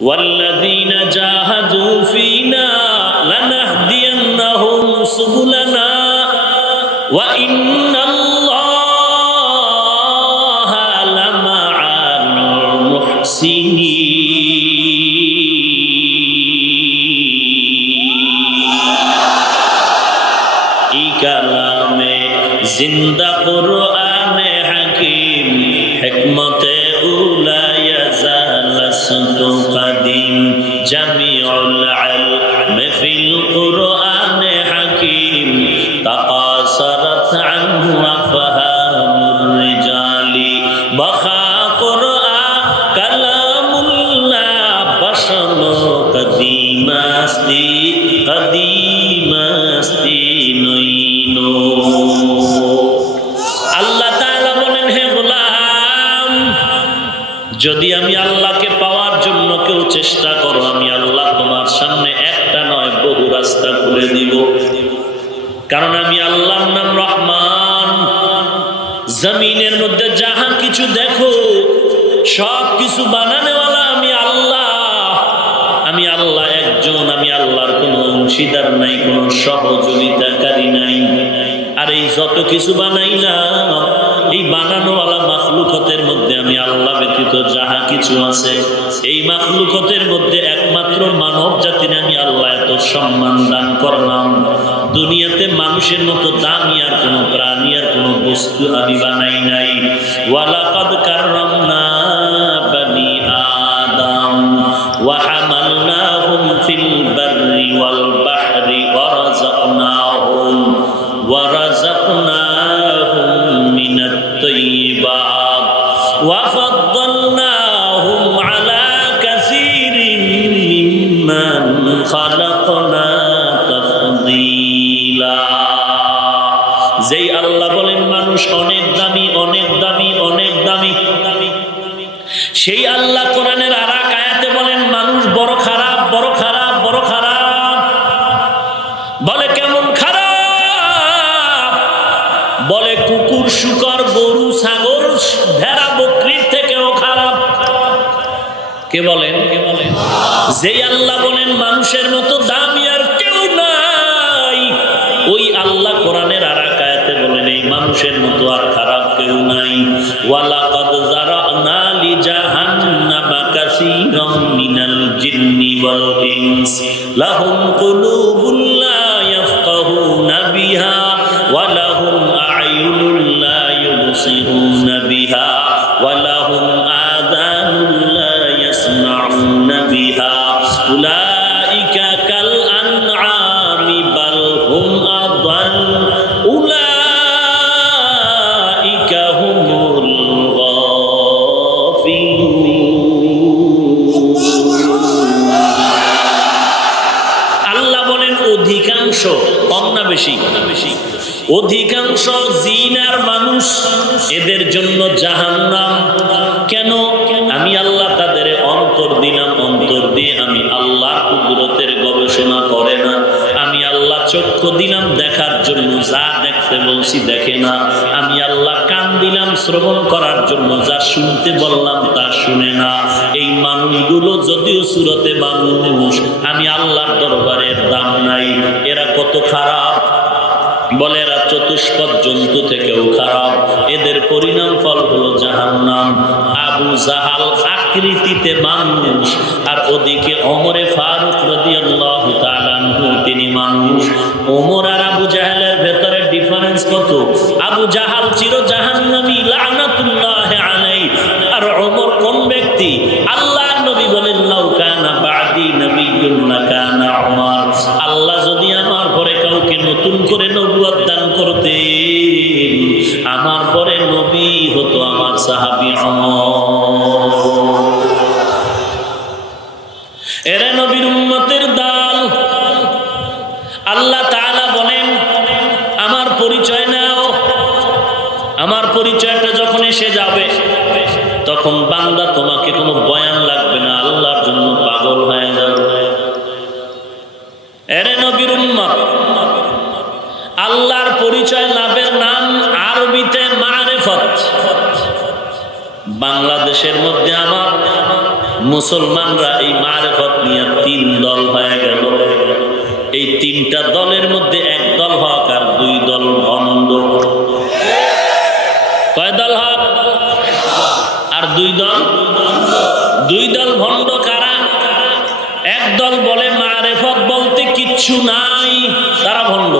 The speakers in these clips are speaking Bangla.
والذين جاهدوا فينا لنهدينهم سبلنا وإن الله لمع المحسنين কালামে জিন্দা কুরআনে হাকিম হিকমতে উলা ইয়াজালাসতু কাদিম জামিউল ইলম ফিল কুরআনে হাকিম তাকাসারাত আনহু আফহামুর রিজালি বাখা কুরআন কালামুল্লাহ বাশারু কাদিমাস্তি কাদিমাস্তি আল্লাহ তাআলা বলেন, হে গোলাম, যদি আমি আল্লাহকে পাওয়ার জন্য কেউ চেষ্টা করো, আমি আল্লাহ তোমার সামনে একটা নয় বহু রাস্তা খুলে দিব। কারণ আমি আল্লাহর নাম রহমান। জমিনের মধ্যে যাহা কিছু দেখো সব কিছু বানানোওয়ালা আমি আল্লাহ। আমি আল্লাহ একজন, আমি আল্লাহর কোনো অংশীদার নাই, কোনো সহযোগিতাকারী নাই। আর এই যত কিছু বানাইলাম, এই বানানোওয়ালা মাখলুকতের মধ্যে আমি আল্লাহ ব্যতীত যাহা কিছু আছে, এই মাখলুকতের মধ্যে একমাত্র মানব জাতির আমি আল্লাহ এত সম্মান দান করলাম। দুনিয়াতে মানুষের মতো দামি আর কোনো প্রাণী আর কোনো বস্তু আমি বানাই নাই। ওয়ালাকাদ কাররামনা বানি আদম ওয়া হামালনাহুম ফিল বাররি ওয়াল বাহরি ওয়া রাযাকনাহুম মিনাত তাইয়্যিবাত ওয়া ফাদ্দালনাহুম আলা কাসীরিন মিম্মান খালাকনা তাফদীলা। যেই আল্লাহ বলেন মানুষ অনেক দামি, অনেক দামি, অনেক দামি, সেই আল্লাহ কোরআনের আরেক আয়াতে বলেন মানুষ বড় খারাপ, বড় খারাপ, বড় খারাপ। বলে কেমন খারাপ? বলে কুকুর, শুকর, গরু, ছাগল, ভেড়া, বকরির থেকেও খারাপ। কে বলেন? কে বলেন? যেই আল্লাহ বলেন মানুষের মতো দামি আর কেউ নাই, ওই আল্লাহ কোরআনের আরেক আয়াতে বলেন এই মানুষের মতো আর খারাপ কেউ নাই। ওয়ালাকাদ যারানা লিজাহান্নামা কাসীরাম মিনাল জিন্নি ওয়াল ইনস লাহুম কুলুবুন লা ইয়াফকাহুনা বিহা ওয়া লাহুম আ'য়ুনুন লা ইউবসিরুনা বিহা ওয়া লাহুম আযানুন লা ইয়াসমাউনা বিহা উলাইকা কাল আনআমি বাল হুম আযাল উলাইকা হুমুল গাফিলুন। আল্লাহ বলেন অধিকাংশ, কম না বেশি? অধিকাংশ জিন আর মানুষ, এদের জন্য জাহান্নাম। কেন? আমি আল্লাহ তাদের অন্তর দিলাম, অন্তর দিয়ে আমি আল্লাহর কুদরতের গবেষণা করে না। আমি আল্লাহ চক্ষু দিলাম দেখার জন্য, যা দেখতে বলছি দেখে না। আমি আল্লাহ কান দিলাম শ্রবণ করার জন্য, যা শুনতে বললাম তা শুনে না। এই মানুষগুলো যদিও সুরতে মানুষ, আমি আল্লাহর দরবারের দাম নাই। এরা কত খারাপ! বলে এরা চতুষ্পদ জন্তু থেকেও খারাপ। এদের পরিণাম ফল হলো জাহান্নাম। আবু জাহাল আকৃতিতে মানুষ, আর ওদিকে ওমরে ফারুক রাদিয়াল্লাহু তাআলা আনহু তিনি মানুষ। ওমর আর আবু জাহেলের ভেতরে ডিফারেন্স কত! আবু জাহাল চির জাহান্নামী লানাতুল্লাহি আলাইহি, আর ওমর কোন ব্যক্তি? আল্লাহর নবী বলেন লাউ কানা বাদি নবিয়্যুন লাকানা ওমর। আল্লাহ যদি আমার পরে কাউকে নতুন করে নবুয়ত দান করতেন, আমার পরে নবী হতো আমার সাহাবী ওমর। এরা নবীর উম্মতের দল। আল্লাহ তাআলা বলেন আমার পরিচয় নাও। আমার পরিচয়টা যখন এসে যাবে, তখন বান্দা তোমাকে কোনো বয়ান লাগবে না, আল্লাহর জন্য পাগল হয়ে যাবে। এরে নবীর উম্মত, আল্লাহর পরিচয় লাভের নাম আরবিতে মারিফত। বাংলাদেশের মধ্যে আমার মুসলমানরা এই মারেফত নিয়ে তিন দল হয়ে গেল। এই তিনটা দলের মধ্যে এক দল হক আর দুই দল ভণ্ড। কয় দল হক আর দুই দল? দুই দল ভণ্ড কারা? এক দল বলে মারেফত বলতে কিচ্ছু নাই, তারা ভণ্ড।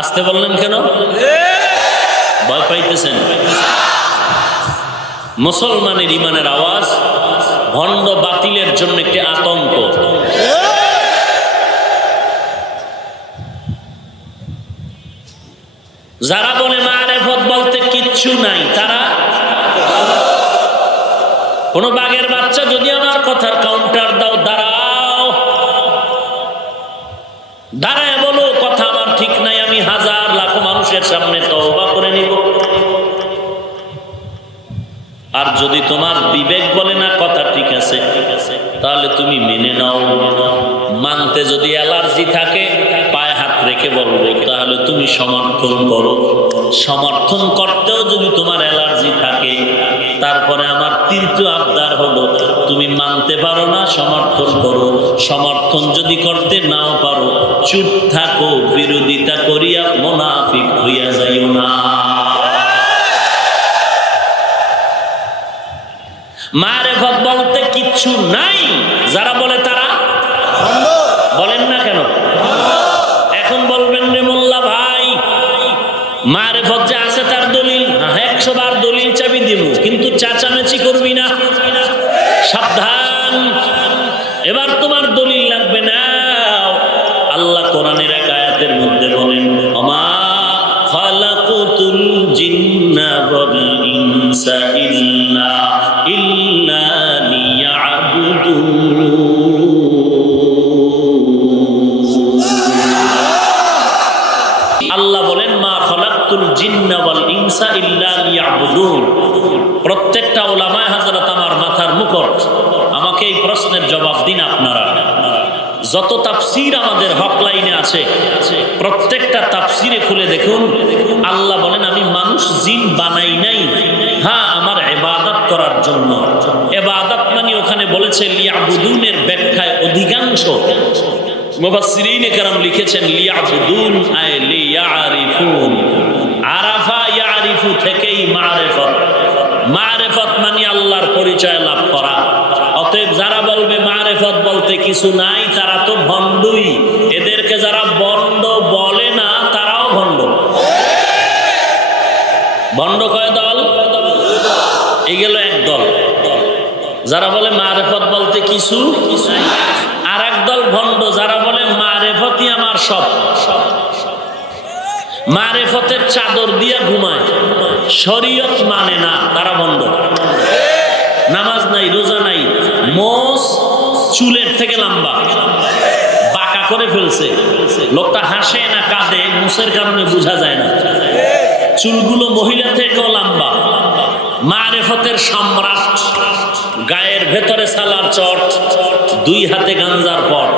আসতে বললেন কেন? ভয় পাইতেছেন? মুসলমানের ইমানের আওয়াজ ভণ্ড বাতিলের জন্য একটি আতঙ্ক। যারা বলে মারেফত বলতে কিচ্ছু নাই, তারা কোন বাঘের বাচ্চা যদি আমার কথার কাউন্টার দাও, দাঁড়াও, দাঁড়ায় বলো কথা আমার ঠিক নাই, আমি হাজার লাখ মানুষের সামনে তওবা করে নিব। আর যদি তোমার বিবেক বলে না কথা ঠিক আছে, তাহলে তুমি মেনে নাও। মানতে যদি অ্যালার্জি থাকে, পায়ে হাত রেখে বলবে, তাহলে তুমি সমর্থন করো। সমর্থন করতেও যদি তোমার অ্যালার্জি থাকে, তারপরে আমার তৃতীয় আবদার হলো, তুমি মানতে পারো না, সমর্থন করো। সমর্থন যদি করতে নাও পারো, চুপ থাকো, বিরোধিতা করিয়া মুনাফিক হইয়া যাইও না। মারেফত বলতে কিচ্ছু নাই যারা বলে, তারা বলেন না কেন? এখন বলবেন রে মোল্লা ভাই, মারেফত যে আছে তার দলিল 100 বার দলিল চাবি দিব, কিন্তু চাচামেচি করবি না। সাবধান, এবার তোমার দলিল লাগবে না। আল্লাহ কোরআনের এক আয়াতের মধ্যে বলেন, ওমা খালাকুতুল জিন্না ওয়াল ইনসা ইল্লা লিয়াবুদুন। আল্লাহ বলেন, মা খালাকতুল জিন্না ওয়াল ইনসা ইল্লা লিয়াবুদুন। প্রত্যেকটা উলামায়ে হযরত আমার মাথার মুকুট। আমাকে এই প্রশ্নের জবাব দিন আপনারা। যত তাফসীর আমাদের হক লাইনে আছে, প্রত্যেকটা তাফসীরে খুলে দেখুন, আল্লাহ বলেন আমি মানুষ জিন বানাই নাই, হ্যাঁ আমার ইবাদত করার জন্য। ইবাদত মানে ওখানে বলেছে লিয়াবুদুনের ব্যাখ্যায় অধিকাংশ মুফাসসিরিনে কেরাম লিখেছেন লিয়াবুদুন আয় লিয়ারিফুন। আরাফা ইয়ারিফু থেকেই মারেফত। মারেফত মানে আল্লাহর পরিচয় লাভ করা। অতএব যারা বলবে মারেফত বলতে কিছু নাই, তারা তো ভণ্ডই। এদেরকে যারা ভণ্ড বলে না, তারাও ভণ্ড। ভণ্ড কয় দল? এই গেল এক দল যারা বলে মারেফত বলতে কিছু। আর এক দল ভণ্ড যারা বলে মারেফতই আমার সব। মারেফতের চাদর দিয়া ঘুমায়, শরীয়ত মানে না, তারা ভণ্ড। নামাজ নাই, রোজা নাই, মোষ চুলের থেকে লম্বা, বাঁকা করে ফেলছে। লোকটা হাসে না কাঁদে, মোষের কারণে বোঝা যায় না। চুলগুলো মহিলা থেকেও লম্বা। মারেফতের সম্রাট, গায়ের ভেতরে সালার চট, 2 হাতে গাঞ্জার পট,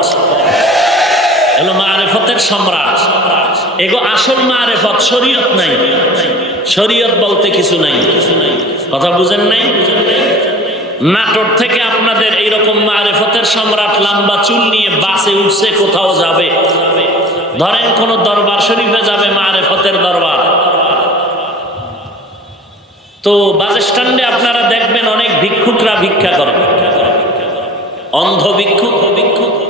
এলো মারেফতের সম্রাট। এগো আসল মারেফত, শরীয়ত নাই। শরীয়ত বলতে কিছু নাই। কথা বুঝেন নাই? নাটোর থেকে আপনাদের এইরকম মারেফতের সম্রাট লম্বা চুল নিয়ে বাসে উঠছে, কোথাও যাবে, ধরেন কোন দরবার শরীফে যাবে, মারেফতের দরবার। তো বাস স্ট্যান্ডে আপনারা দেখবেন অনেক ভিক্ষুকরা ভিক্ষা করে। অন্ধ ভিক্ষুক,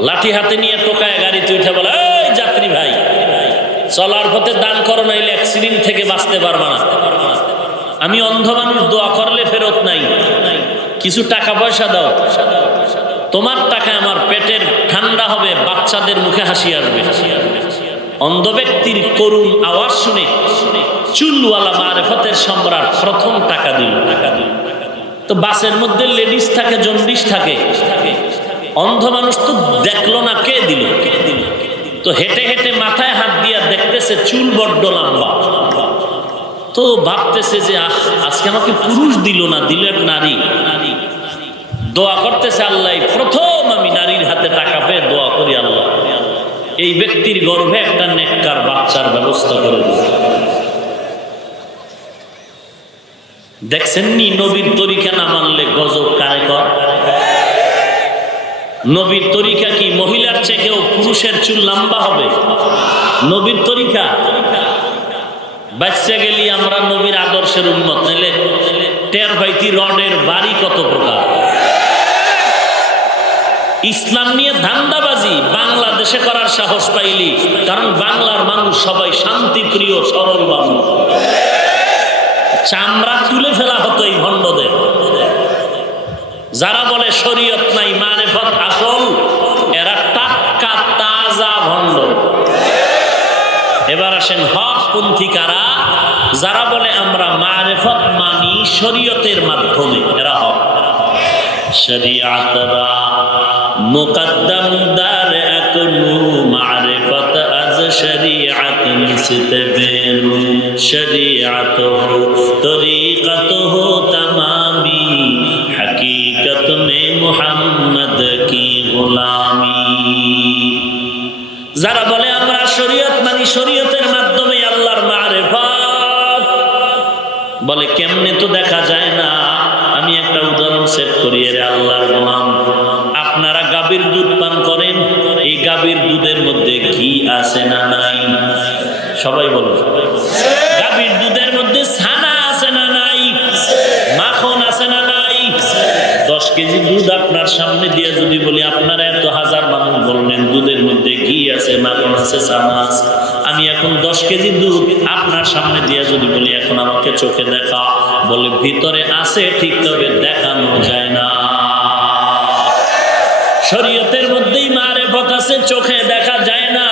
লাঠি হাতে নিয়ে টোকায় গাড়িতে উঠে বলে, এই যাত্রী ভাই, চলার পথে দান করো, নাইলে অ্যাক্সিডেন্ট থেকে বাঁচতে পারবা না। আমি অন্ধ মানুষ, দোয়া করলে ফেরত নাই, কিছু টাকা পয়সা দাও, তোমার টাকা আমার পেটের ঠান্ডা হবে, বাচ্চাদের মুখে হাসি আসবে। অন্ধ ব্যক্তির করুণ আওয়াজ শুনে চুলওয়ালা মারেফতের সম্রাট প্রথম টাকা দিল। তো বাসের মধ্যে লেডিস থাকে, জন্ডিস থাকে, অন্ধ মানুষ তো দেখলো না, কে দিল? তো হেঁটে হেঁটে মাথায় হাত দিয়া দেখতেছে চুল বড্ড লম্বা। তো ভাবতেছে যে আজকে আমাকে পুরুষ দিল না, দিল এক নারী। দোয়া করতেছে, আল্লাহ প্রথম আমি নারীর হাতে টাকা পেয়ে দোয়া করি, আল্লাহ এই ব্যক্তির গর্ভে একটা নেককার বাচ্চার ব্যবস্থা করে দিল। দেখছেন নি, নবীর তরিকা না মানলে গজব কারে কর। নবীর তরিকা কি মহিলার চেয়েও পুরুষের চুল লম্বা হবে? নবীর তরিকা বাচ্চা গেলি আমরা নবীর আদর্শের উন্মত নিলে টের পাইতি রডের বাড়ি কত প্রকার। ইসলাম নিয়ে ধান্দাবাজি বাংলাদেশে করার সাহস পাইলি, কারণ বাংলার মানুষ সবাই শান্তিপ্রিয় সরল মানুষ। চামড়া তুলে ফেলা হতো এই ভণ্ডদের। যারা বলে শরীয়ত নাই মারেফত আসল, এরা টাটকা তাজা ভণ্ড। এবার আসেন হকপন্থী কারা? যারা বলে আমরা মারেফত মানি শরীয়তের মাধ্যমে, এরা হক। শরীয়তরা মুকদ্দম দার আকনু মারিফত আজ শরীয়ত মুস্তবেনু শরীয়তহু তরিকতহু তমামি হकीकत में মুহাম্মদ কি গোলামি। যারা বলে আমরা শরীয়ত মানি শরীয়তের মাধ্যমে আল্লাহর মারিফত, বলে কেমনে তো দেখা যায় না। আমি একটা উদাহরণ সেট করি। এর আল্লাহর গোলাম, আপনারা গাভীর দুধ পান করেন, এই গাভীর দুধের মধ্যে ঘি আছে না নাই? সবাই বলো। গাভীর দুধের মধ্যে ছানা আছে না নাই? মাখন আছে না নাই? 10 কেজি দুধ আপনার সামনে দিয়ে যদি বলি, আপনারা এত হাজার মানুষ বললেন দুধের মধ্যে ঘি আছে, মাখন আছে, ছানা আছে। আমি এখন 10 কেজি দুধ আপনার সামনে দিয়ে যদি বলি, এখন আমাকে চোখে দেখা, বলে ভিতরে আছে ঠিক, তবে দেখানো যায় না। শরীয়তের মধ্যেই মারেফত আছে, চোখে দেখা যায় না।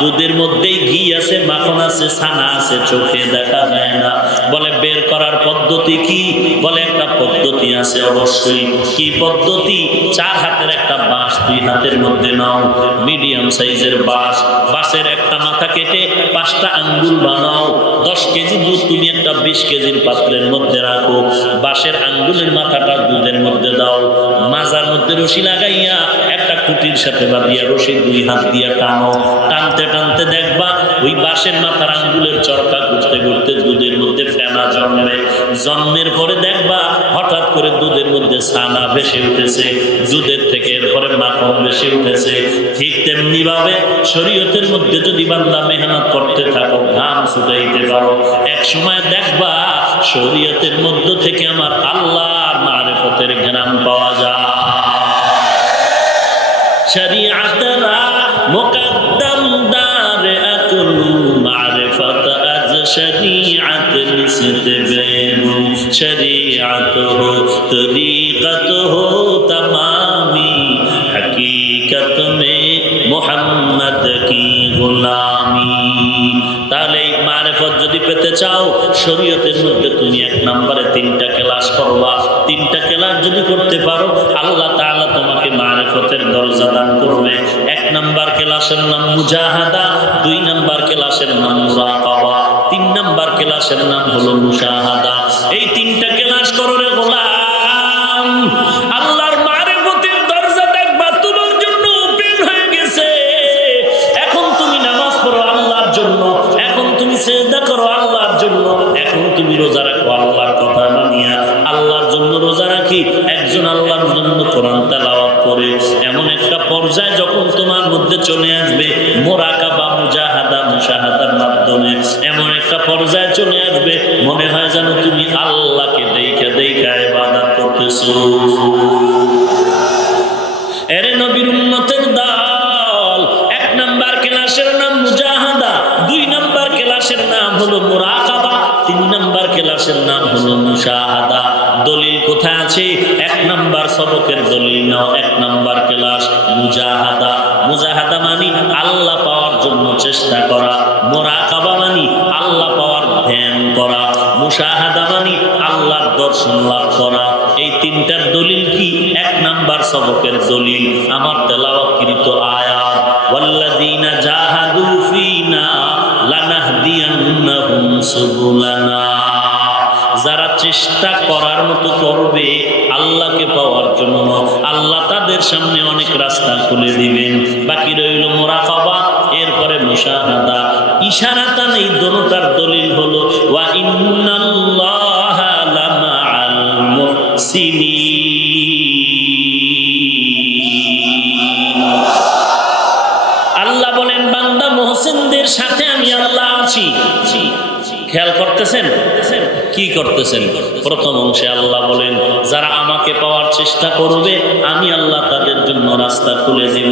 দুধের মধ্যেই ঘি আছে, মাখন আছে, ছানা আছে, চোখে দেখা যায় না। বলে বের করার পদ্ধতি কি? বলে একটা পদ্ধতি আছে অবশ্যই। কি পদ্ধতি? 4 হাতের একটা বাঁশ 2 হাতের মধ্যে নাও, মিডিয়াম সাইজের বাঁশ। বাঁশের একটা মাথা কেটে 5টা আঙ্গুল বানাও। 10 কেজি দুধ তুমি একটা 20 কেজির পাত্রের মধ্যে রাখো। বাঁশের আঙ্গুলের মাথাটা দুধের মধ্যে দাও, মাজার মধ্যে রশি লাগাইয়া একটা খুঁটির সাথে বাঁধিয়া রশি 2 হাত দিয়া টানো। টানতে টানতে দেখবা ওই বাঁশের মাথার আঙ্গুলের চরকা ঘুরতে ঘুরতে দুধের মধ্যে ফেনা জন্মে। জন্মের পরে দেখবা হঠাৎ করে দুধের মধ্যে ছানা ভেসে উঠেছে, দুধের থেকে এরপরে মাখন ভেসে উঠেছে। ঠিক তেমনি ভাবে শরীয়তের মধ্যে যদি বান্দা মেহনত করতে থাকো, ঘাম ছুটাইতে পারো, এক সময় দেখবা শরীয়তের মধ্য থেকে আমার আল্লাহর মারিফতের জ্ঞান পাওয়া যায়। শরীয়তরা মুকদ্দম দার আকনু মারিফত আজ শরীয়ত মুস্তবেনু শরীয়তহু তরিকতহু তমামি হकीकत में মুহাম্মদ কি গোলামি। তাহলে এই মারিফত যদি পেতে চাও, শরীয়তের মধ্যে তুমি 1 নম্বরে 3টা ক্লাস করবা। 3টা ক্লাস যদি করতে পারো, আল্লাহ তাআলা তোমাকে মারিফতের দরজা দান করবে। 1 নম্বর ক্লাসের নাম মুজাহাদা, 2 নম্বর ক্লাসের নাম মুরাকাবা, 3 নম্বর ক্লাসের নাম হলো মুশাহাদা। এই 3টা ক্লাস করো রে গোলাম, আল্লাহর মারিফতের দরজা দেখবা তোমার জন্য ওপেন হয়ে গেছে। এখন তুমি নামাজ পড়ো আল্লাহর জন্য, এখন তুমি সিজদা করো আল্লাহর জন্য, এখন তুমি রোজা রাখো আল্লাহর কথা মানিয়া। আল্লাহর জন্য রোজা রাখি, একজন আল্লাহর জন্য কোরআন তেলাওয়াত করে। এমন একটা পর্যায়ে যখন তোমার মধ্যে চলে আসবে মুরাকাবা, মুজাহাদা, মুশাহাদার মাধ্যমে এমন একটা পর্যায়ে চলে আসবে, মনে হয় যেন তুমি আল্লাহকে দেখা দেখা ইবাদত করতেছো। এরে নবীর উম্মতের দল, 1 নম্বর ক্লাসের নাম মুজাহাদা, 2 নম্বর ক্লাসের নাম হলো মুরাকাবা, 3 নম্বর ক্লাসের নাম হলো মুশাহাদা। দলিল কোথায় আছে? 1 নম্বর সবকের দলিল নাও। 1 নম্বর ক্লাস মুজাহাদা। মুজাহাদা মানে আল্লাহ পাওয়ার জন্য চেষ্টা করা, মুরাকাবা মানে আল্লাহ পাওয়ার ধ্যান করা, মুশাহাদা মানে আল্লাহর দর্শন লাভ করা। এই 3টার দলিল কি? 1 নম্বর সবকের দলিল আমার তেলাওয়াতকৃত আয়াত, ওয়াল্লাযীনা জাহাদু ফীনা লানাহদিয়ান্নাহুম সুবুলানা। যারা চেষ্টা করার মতো করবে আল্লাহকে পাওয়ার জন্য, আল্লাহ তাদের সামনে অনেক রাস্তা খুলে দিবেন। বাকি রইল মুরাকাবা, এরপরে মুশাহাদা। ইশারাতান এই দোনোটার দলিল হলো ওয়া ইন্নাল্লাহা লামাআল মুহসিনিন। মুহসিনদের সাথে আমি আল্লাহ আছি। খেয়াল করতেছেন কি করতেছেন? প্রথম অংশে আল্লাহ বলেন যারা আমাকে পাওয়ার চেষ্টা করবে আমি আল্লাহ তাদের জন্য রাস্তা খুলে দেব।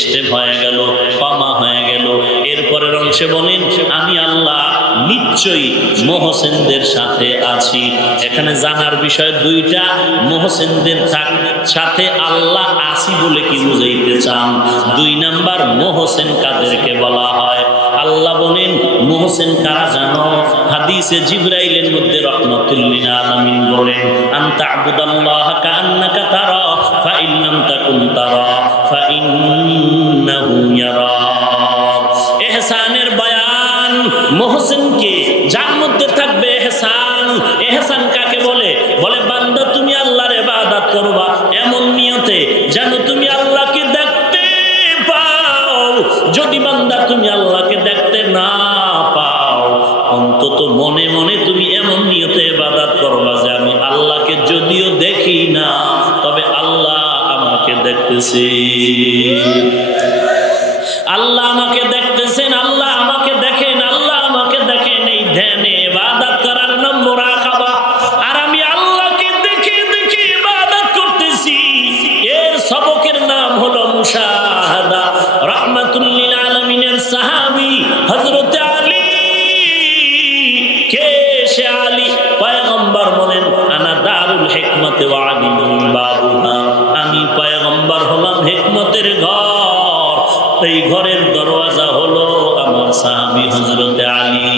স্টেপ হয়ে গেল, কমা হয়ে গেল। এরপরের অংশে বলেন আমি আল্লাহ নিশ্চয়ই মুহসিনদের সাথে আছি। এখানে জানার বিষয় দুইটা, মুহসিনদের সাথে আল্লাহ আছি বলে কি বুঝাইতে চান? 2 নাম্বার, মুহসিন কাদেরকে বলা হয়? আল্লাহ বলেন মুহসিন কারা জানো? হাদিসে জিবরাইলের মধ্যে রাহমাতুল লিল আলামিন বলেন আনতা আবুদাল্লাহ কাআন্নাকা তারা ফা ইন লাম তাকুন তারা ফা ইন্নাহু ইয়ারা। ইহসানের বয়ান মুহসিনকে, যার মধ্যে থাকবে ইহসান। ইহসান কাকে বলে? বলে বান্দা তুমি আল্লাহর ইবাদত করবা এমন নিয়তে যেন তুমি আল্লাহকে দেখতে পাও। যদি বান্দা তুমি আল্লাহকে দেখতে না পাও, অন্তত মনে মনে তুমি এমন নিয়তে ইবাদত করবা যে আমি আল্লাহকে যদিও দেখি না তবে আল্লাহ আমাকে দেখতেছে, আল্লাহ আমাকে দেখতেছেন, আল্লাহ আমাকে দেখেন, আল্লাহ আমাকে দেখেন। এই ধ্যানে ইবাদত করার নাম মুরাকাবা। আর আমি আল্লাহকে দেখে দেখে ইবাদত করতেছি, এর সবকের নাম হলো মুশাহাদা। রাহমাতুল লিল আলামিনের সাহাবী হযরত আলী, কে সে আলী? পয়গম্বর বলেন আনা দারুল হিকমত ওয়া আলিমুল বাবুহা, আমি পয়গম্বর হলাম হিকমতের ঘর, এই ঘরের দরওয়াজা হলো আমার সাহাবী হযরত আলী।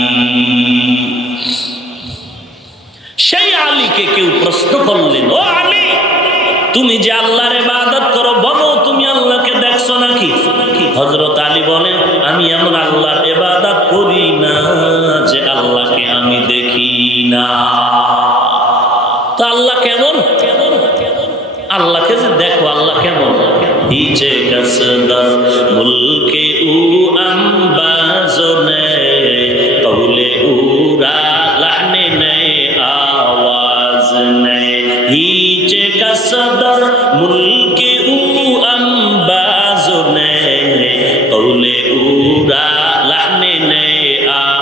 সেই আলীকে কেউ প্রশ্ন করলেন, ও আলী তুমি যে আল্লাহর ইবাদত করো, বলো তুমি আল্লাহকে দেখছো নাকি? হযরত আলী বলেন আমি এমন আল্লাহর ইবাদত করি না যে আল্লাহকে আমি দেখি না। তো আল্লাহ কেমন? আল্লাহকে যে দেখো, আল্লাহ কেমন? নিচে কসদর মুলকে উ আম্বাজো নে কৌলে উরা লাহনে নে আওয়াজ নে। নিচে কসদর মুলকে উ আম্বাজো নে কৌলে উরা লাহনে নে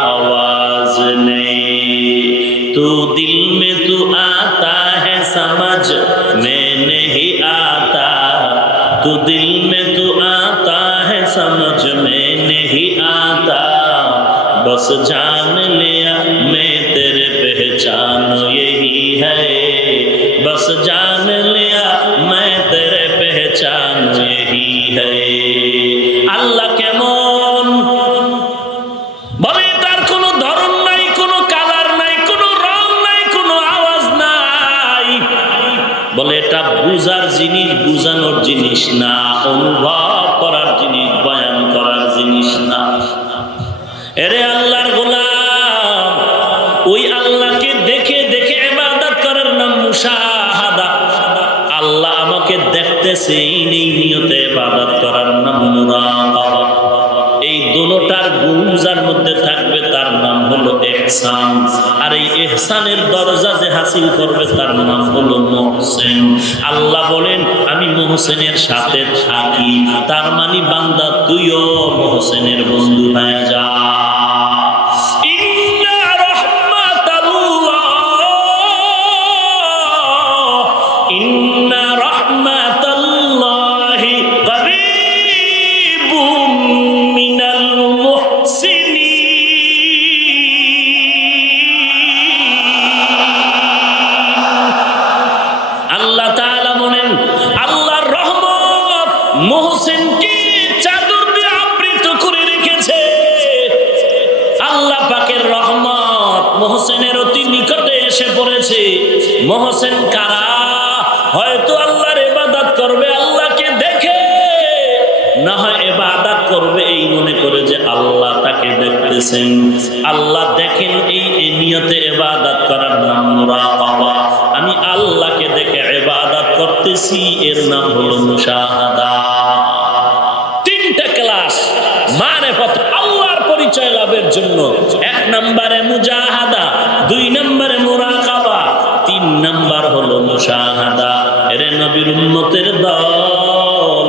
आवाज नहीं, तू दिल में तू आता है समझ में नहीं आता, तू दिल में तू आता है समझ में नहीं आता, बस जान लिया मैं तेरे पहचान यही है, बस जान लिया मैं तेरे पहचान यही है। अल्लाह केमन বলে? তার কোনো ধরন নাই, কোনো কালার নাই, কোনো রং নাই, কোনো আওয়াজ নাই। বলে এটা বুঝার জিনিস, বুঝানোর জিনিস না, অনুভব করার জিনিস, বয়ান করার জিনিস না। এরে আল্লাহর গোলাম, ওই আল্লাহকে দেখে দেখে ইবাদত করার নাম মুশাহাদা। আল্লাহ আমাকে দেখতেছে এই নিয়তে ইবাদত করার নাম মুরাকাবা। এই দুটোটার গুণ যার মধ্যে থাকবে তার নাম হলো ইহসান। আর এই ইহসানের দরজা যে হাসিল করবে তার নাম হলো মুহসিন। আল্লাহ বলেন আমি মুহসিনের সাথে থাকি, তার মানে বান্দা তুইও মুহসিনের বন্ধু হয়ে যা। মুহসিনকে চাদর দিয়ে আবৃত করে রেখেছে। আল্লাহ পাকের রহমত মুহসিনের অতি নিকটে এসে পড়েছে। মুহসিন কারা? হয়তো আল্লাহর ইবাদত করবে আল্লাহকে দেখে, না হয় ইবাদত করবে এই মনে করে যে আল্লাহ তাকে দেখতেছেন। আল্লাহ দেখেন এই নিয়তে ইবাদত করার নাম মুরাকাবা। আমি আল্লাহকে দেখে ইবাদত করতেছি, এর নাম হলো মুশাহাদা। তিনটা ক্লাস মারিফাত, আল্লাহর পরিচয় লাভের জন্য। 1 নম্বরে মুজাহাদা, 2 নম্বরে মুরাকাবা, 3 নম্বর হলো মুশাহাদা। এরে নবীর উম্মতের দল,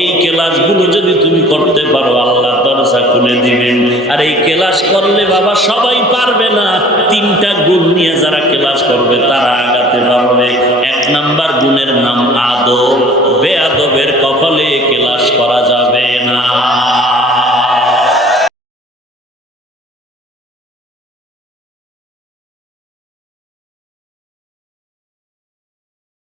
এই ক্লাসগুলো যদি তুমি করতে পারো আল্লাহ দরজা দরজা খুলে দিবেন। আর এই ক্লাস করলে বাবা সবাই পারবে না, 3টা গুণ নিয়ে যারা ক্লাস করবে তারা আগাতে পারবে। 1 নাম্বার গুণের নাম আদব। বেয়াদবের কপালে ক্লাস করা যাবে না।